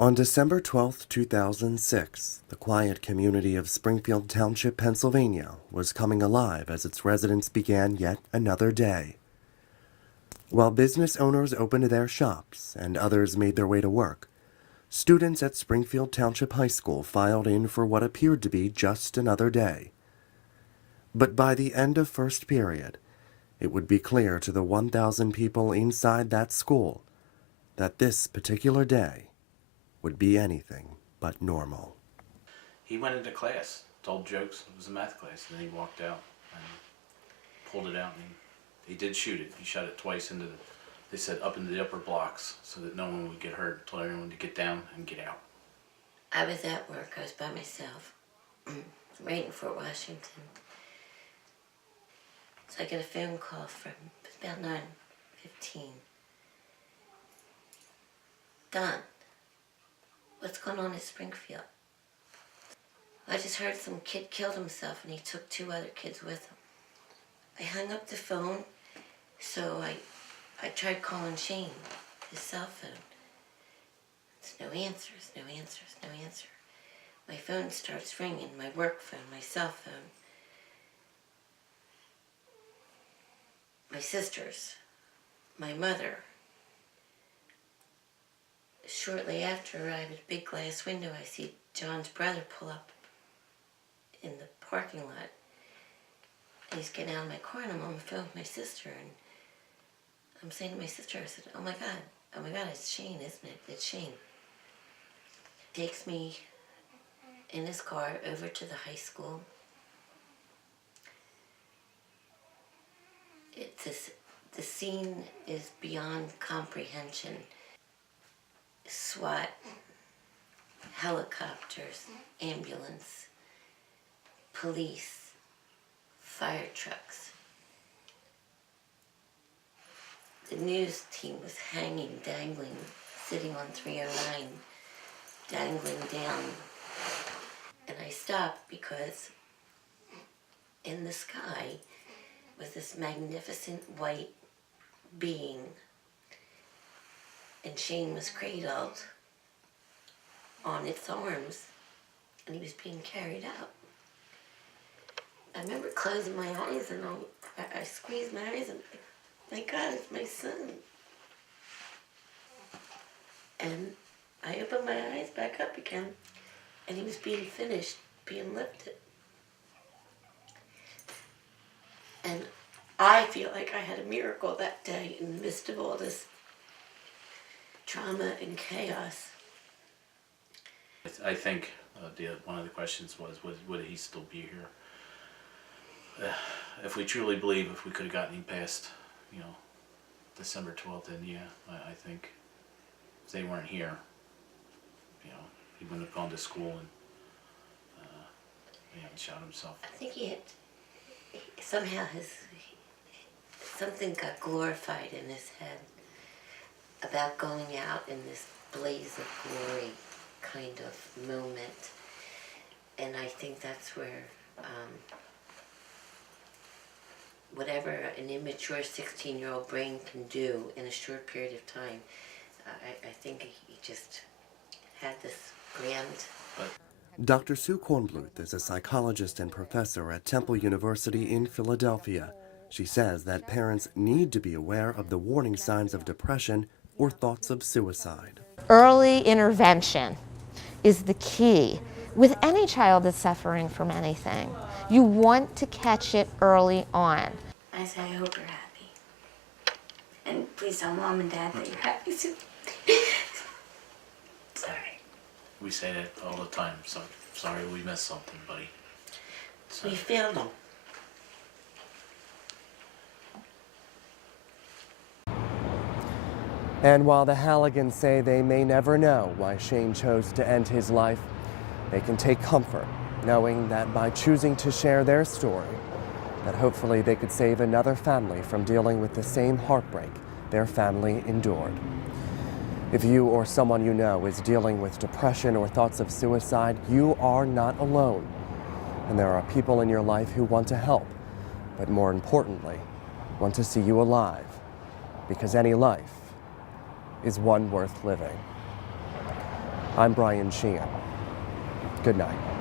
On December 12, 2006, the quiet community of Springfield Township, Pennsylvania, was coming alive as its residents began yet another day. While business owners opened their shops and others made their way to work, students at Springfield Township High School filed in for what appeared to be just another day. But by the end of first period, it would be clear to the 1,000 people inside that school that this particular day would be anything but normal. He went into class, told jokes. It was a math class, and then he walked out and pulled it out, and he did shoot it. He shot it twice into they said up into the upper blocks so that no one would get hurt, told everyone to get down and get out. I was at work. I was by myself, right in Fort Washington. So I get a phone call from, it was about 9:15. Don, what's going on in Springfield? I just heard some kid killed himself and he took 2 other kids with him. I hung up the phone, so I tried calling Shane, his cell phone. There's no answers, no answers, no answer. My phone starts ringing, my work phone, my cell phone. My sisters, my mother. Shortly after, I have a big glass window. I see John's brother pull up in the parking lot. And he's getting out of my car, and I'm on the phone with my sister. And I'm saying to my sister, I said, oh my God, it's Shane, isn't it? It's Shane. Takes me in his car over to the high school. The scene is beyond comprehension. SWAT, helicopters, ambulance, police, fire trucks. The news team was hanging, dangling, sitting on 309, dangling down. And I stopped because in the sky was this magnificent white being, and Shane was cradled on its arms, and he was being carried out. I remember closing my eyes, and I squeezed my eyes, and my God, it's my son. And I opened my eyes back up again, and he was being finished, being lifted. And I feel like I had a miracle that day in the midst of all this trauma and chaos. I think one of the questions was, would he still be here? If we truly believe, if we could have gotten him past, December 12th, then yeah, I think if they weren't here, he wouldn't have gone to school and shot himself. I think somehow something got glorified in his head about going out in this blaze of glory kind of moment. And I think that's where whatever an immature 16-year-old brain can do in a short period of time, I think he just had this grand... Dr. Sue Kornbluth is a psychologist and professor at Temple University in Philadelphia. She says that parents need to be aware of the warning signs of depression or thoughts of suicide. Early intervention is the key with any child that's suffering from anything. You want to catch it early on. I say, I hope you're happy. And please tell Mom and Dad that you're happy soon. Sorry. We say that all the time. So sorry we missed something, buddy. We failed him. And while the Halligans say they may never know why Shane chose to end his life, they can take comfort knowing that by choosing to share their story, that hopefully they could save another family from dealing with the same heartbreak their family endured. If you or someone you know is dealing with depression or thoughts of suicide, you are not alone. And there are people in your life who want to help, but more importantly, want to see you alive, because any life is one worth living. I'm Brian Sheehan. Good night.